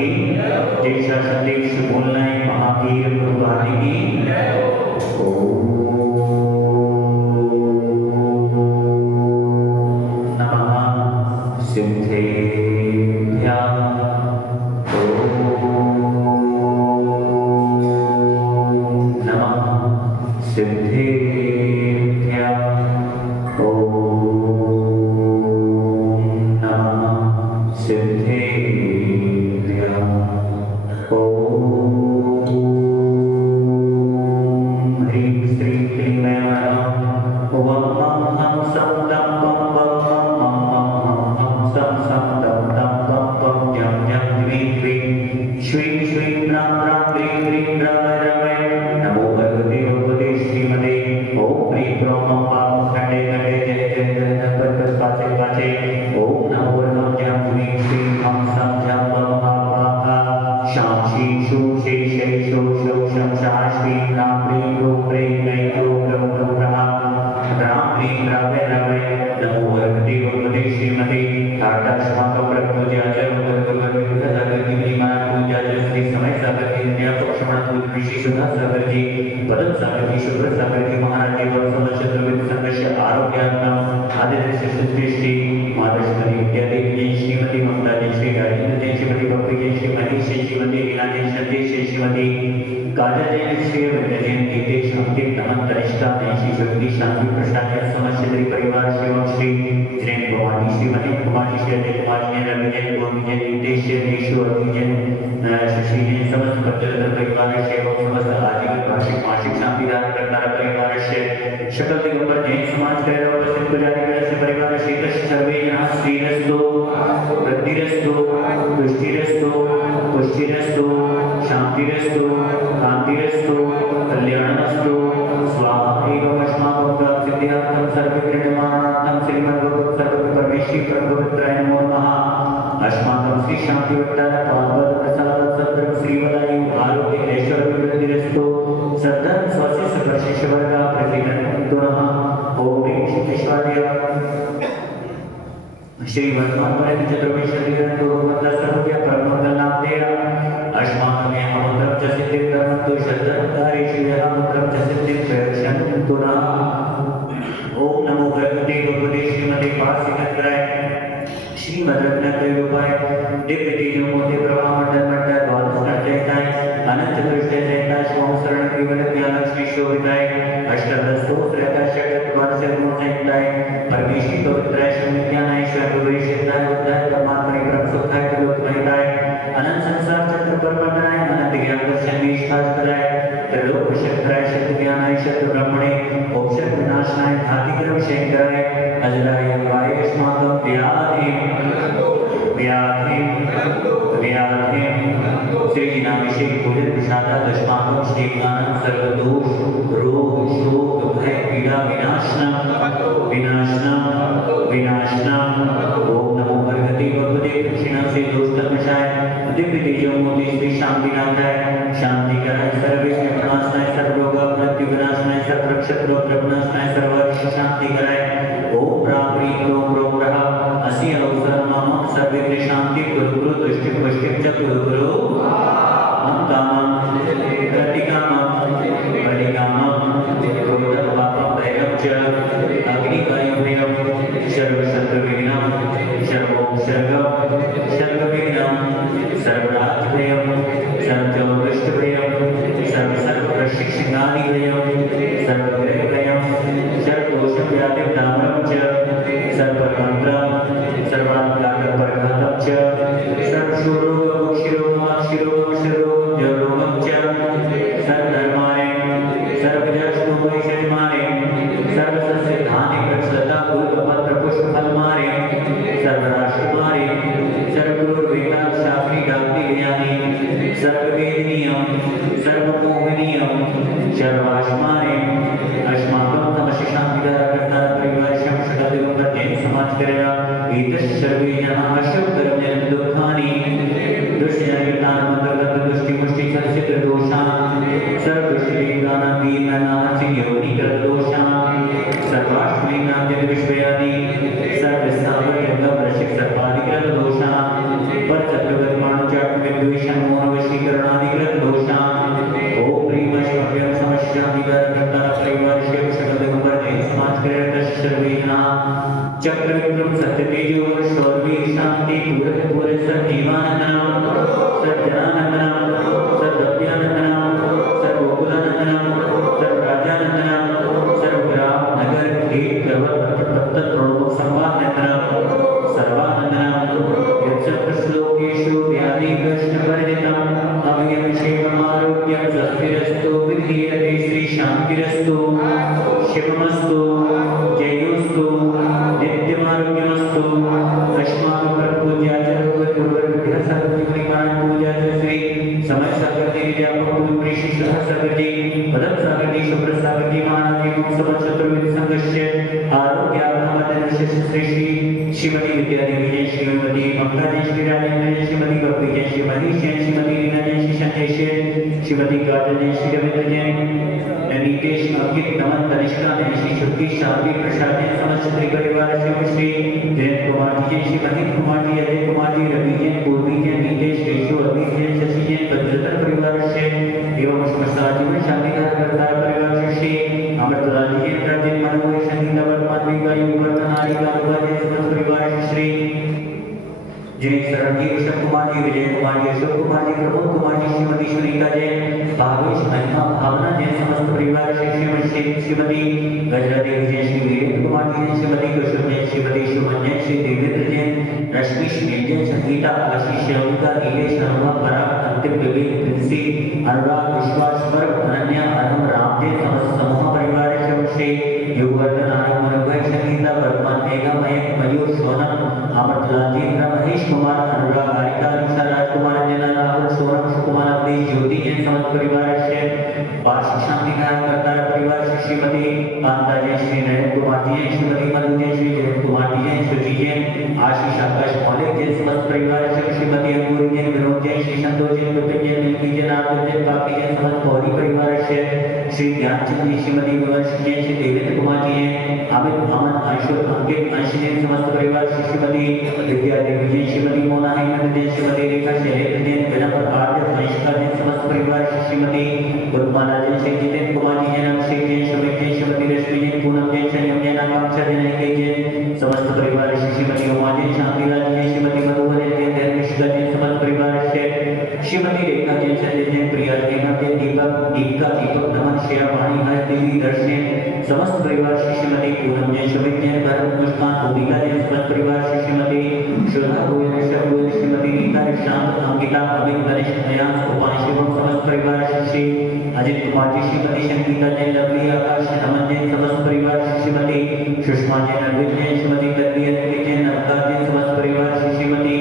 की जय शास्त्री बोलनाय महावीर भगवान की नमः सिद्धेभ्यः सिद्धेभ्यः सर्व द्वेषं मोहवशीकरणादिकृत दोषान् ओम प्रेमश्वभ्यं समश्रादिगर्भता परिवर्ष्य शकलगुणवर्णे समाजकरणस्य सर्वेना चक्रविक्रम सत्यतेजो शौर्वी शांति पूरे पूरे सजीवानंदनम सज्जनानंदनम सद्भव्यानंदनम सर्वोकुलानंदनम सर्वराजानंदनम सर्वग्राम नगर खेत पर्वत तप्त तृणमूल संवादनंदनम सर्वानंदनम यच्चश्लोकेषु व्याधि कृष्णवर्जितम अभयं क्षेमम् आरोग्यं स्वस्तिरस्तु विधीयते श्री शांतिरस्तु शिवमस्तु जयोस्तु नित्यमारोग्यमस्तु अस्माकं प्रपूज्याचार्यगुरुवर्यः सर्वज्ञान पूज्याचार्य श्री समय सागरजी व्यापक ऋषि सहस्रजी पदम सागरजी शुभ्र सागरजी महाराजी समस्त चतुर्विध संघर्ष आरोग्यात्मक श्री श्रीमती विद्यादेवी जय श्रीमती मंगला जय श्री राजेंद्र श्रीमती कपी जय श्री मनीष जय श्रीमती रीना जय श्री संदेश श्रीमती काजल जय श्री रविंद्र जय नीतेश अंकित नमन तनिष्का जय श्री शुक्ति शांति प्रसाद जय समस्त श्री परिवार श्री जयंत कुमार जी जय श्री मनीष कुमार जी अजय कुमार जी रवि जय पूर्वी जय नीतेश रेशु अभी जय शशि जय भद्रतर परिवार से एवं समस्त जीवन शांति करता परिवार श्री अमृतलाल जी जय प्रजन मनोहर संगीता वर्तमान विका युवर्तन आदि का जय समस्त परिवार श्री जय शरण जी ऋषभ कुमार जी विजय कुमार जी अशोक कुमार जी प्रमोद कुमार जी श्रीमती सुनीता जय भावेश महिमा भावना जय समस्त परिवार श्रीमती गजरा देवी जय श्री वीरेंद्र कुमार जी जय श्रीमती कुसुम जय श्रीमती सुमन जय श्री देवेंद्र जय रश्मि श्री जय संगीता आशीष योगिका नीलेश अनुभव पराग अंतिम विवेक प्रिंसी अनुराग विश्वास वर्ग अनन्या अनम राम जय समस्त समूह परिवार श्री युगवर्धन आनंद मनोभय संगीता वर्तमान मेघा मयंक मयूर सोनम अमरलाल जी महेश कुमार अनुराग हारिका अनुषा राजकुमार जना राहुल सोनम सुकुमार अवधेश ज्योति जैन समस्त परिवार से वार्षिक शांति करता परिवार से श्रीमती कांता जय श्री नयन कुमार जी जय श्रीमती मधु जय श्री जयंत कुमार जी जय सुजी जय आशीष आकाश मौलिक जय समस्त परिवार से श्रीमती अंगूरी जय विनोद जय श्री संतोष जय विपिन जय नीति जय नाम जय काकी जय समस्त पौरी परिवार से श्री ज्ञानचंद जी श्रीमती विमर्श जय श्री देवेंद्र कुमार जी जय अमित अमन अशोक अंकित अंश जय समस्त परिवार से श्रीमती विद्या देवी जय श्रीमती मोना हेमंत जय श्रीमती रेखा शैलेंद्र जय विनम्र आर्य संस्कार जय समस्त परिवार श्रीमती गुरुमाला जय श्री जितेंद्र कुमार जी जय अभिषेक जय श्रीमती जय श्रीमती रश्मि जय पूनम जय संयम जय आकांक्षा जय नैके जय समस्त परिवार श्रीमती उमा जय शांतिलाल जय श्रीमती मधुवर जय धर्मिष्ठा जय समस्त परिवार श्रीमती रेखा जय संजय जय प्रिया जय जय दीपक दीपिका दीपक नमन श्रेया वाणी हर देवी दर्शन समस्त परिवार श्रीमती पूनम जय शुभित जय भरत मुस्कान भूमिका जय समस्त परिवार श्रीमती शोभा गोयल ऋषभ गोयल श्रीमती रीता शांत अंकिता अमित गणेश अयान उपांश एवं समस्त परिवार श्री अजित कुमार जी श्रीमती संगीता जय लवली आकाश नमन जय समस्त परिवार श्रीमती सुषमा जय नवीन जय श्रीमती कद्री जय नवका जय समस्त परिवार श्रीमती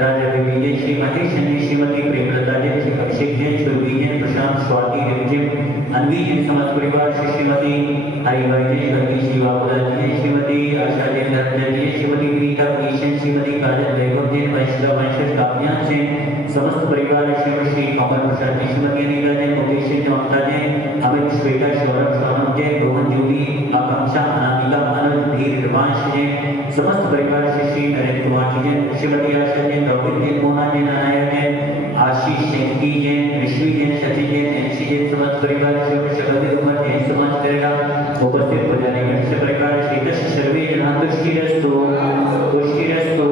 राजा देवी जय श्री महेश जय श्रीमती प्रेमलता जय श्री अभिषेक जय सुरभि जय प्रशांत स्वाति रिमझिम अन्वी जय समस्त परिवार श्रीमती हरिभाई जय हरवी श्री बाबूलाल जय श्रीमती आशा जय धर्मजय जय श्रीमती रीता भीषण श्रीमती काजल वैभव जय वंशिका वंशज काव्यान से समस्त परिवार श्री कमल प्रसाद जय श्रीमती अनिता जय मुकेश जय ममता जय अमित श्वेता सौरभ सोनम जय रोहन ज्योति आकांक्षा अनामिका अनंत धीर निर्वांश जय समस्त परिवार श्री नरेंद्र कुमार जी जय श्रीमती आशा जय द्रौपदी जय मोना जय नारायण जय आशीष सेंकी जय ऋषि जय सती जय नैन्सी जय समस्त परिवार श्री शबद उमर जय समाज करेगा उपस्थित पुजारी गणेश परिवार श्री दश सर्वे जनातुष्टिरस्तु पुष्टिरस्तु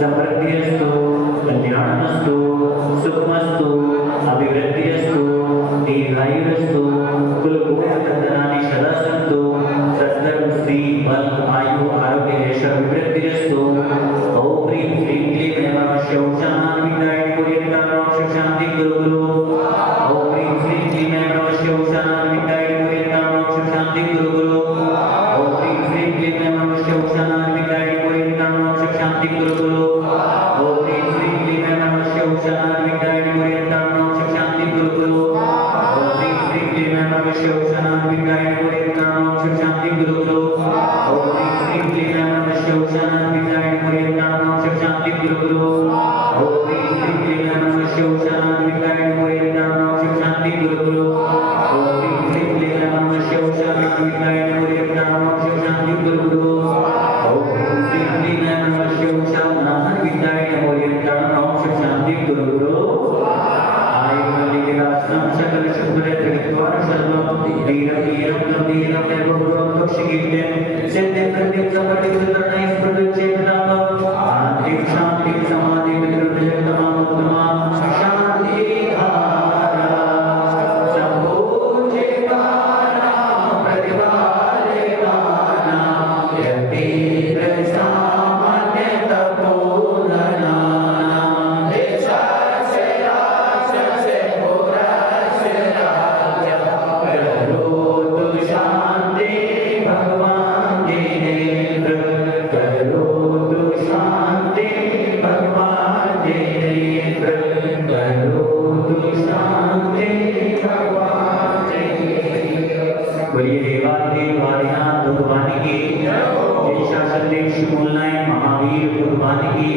समृद्धिरस्तु कल्याणमस्तु सुखमस्तु अभिवृद्धिरस्तु दीर्घायुरस्तु कुलकुटुम्बधनानि सदा सन्तु सत्कर्म श्री बल आयु आरोग्य यश अभिवृद्धिरस्तु ओम ह्रीं क्लीं क्लीं नमः शौचानामिताय पुर्यतां शांति गुरु ओम ह्रीं क्लीं क्लीं नमः शौचानामिताय पुर्यतां शांति गुरु ओम ह्रीं क्लीं क्लीं नमः शौचानामिताय पुर्यतां शांति गुरु ओम ह्रीं क्लीं क्लीं नमः शौचानामिताय पुर्यतां शांति गुरु ओम ह्रीं क्लीं क्लीं नमः शौचानामिताय पुर्यतां शांति गुरु ओम ह्रीं क्लीं क्लीं नमः शौचानामिताय पुर्यतां शांति गुरु ओम ह्रीं क्लीं क्लीं नमः शौचानामिताय पुर्यतां शांति गुरु ओम ह्रीं क्लीं क्लीं नमः शौचानामिताय पुर्यतां शांति गुरु ओम ह्रीं क्लीं क्लीं नमः शौचानामिताय पुर्यतां शांति गुरु पक्षकीर्तिं सिद्धिं प्रत्यं समर्पितकरणैः प्रदुच्येतनाम शान्तिं शान्तिं समाधिं विद्रुतमामुत्तमां शान्तिधारा शम्भोजेतानां प्रतिभादेवानां यतीन्द्रसामान्यतपोधनानां देशस्य राक्षसे पुरस्य राज्य करोतु शान्ति भगवान् जिनेन्द्र करोतु शान्ति भगवान् जिनेन्द्र करोतु शान्ति भगवान् जिनेन्द्र। बोलिए देवादिदेव आदिनाथ भगवान की जय। शासन देव श्री महावीर भगवान की